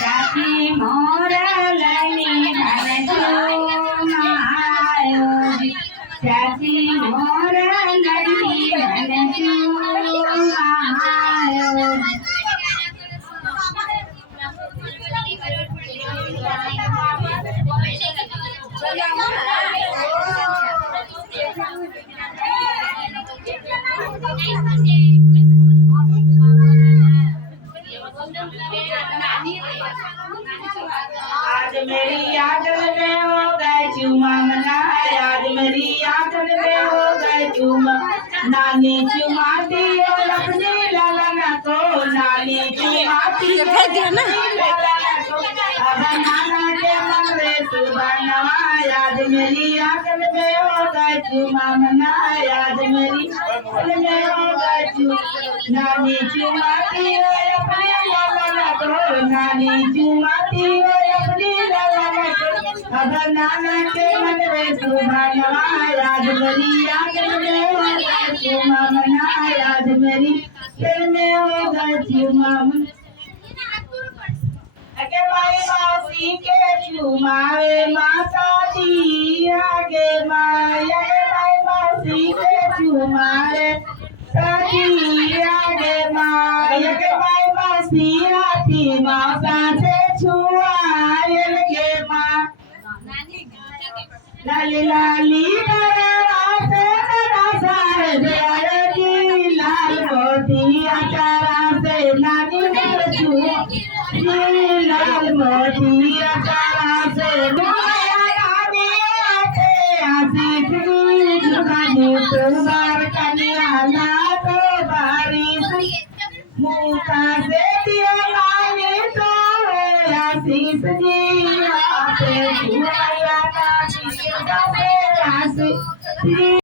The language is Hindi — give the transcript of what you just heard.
चाची मोरा लनी धन आयो चाची मोरा लनी धन आयो आज मेरी याद में हो गए चुमा मनाए आज मेरी याद में हो गए चुमा नानी चुमाती और अपनी लाला को नानी चुमाती अब नाना के मन में सुबह आज मेरी याद में हो गए चुमा मनाए आज मेरी में हो गए नानी चुमाती और अपनी लाला को नानी चुमाती और अपनी लाला को अब नाना के मन में सुबह आज मेरी याद में हो गए चुमा मनाए आज मेरी दिल में हो गए चुमा अगे माई मौसी के चुमावे माता दी आगे माई अगे माई मौसी के चुमावे साथी आगे माई अगे माई मौसी आती माता से छुआए लगे माँ लाली लाली से लाल मोती अचारा से नानी लाल मोती अचारा से तुम्हार कन्या ना तो बारिश मुका से दिया माने तो आशीष जी आपे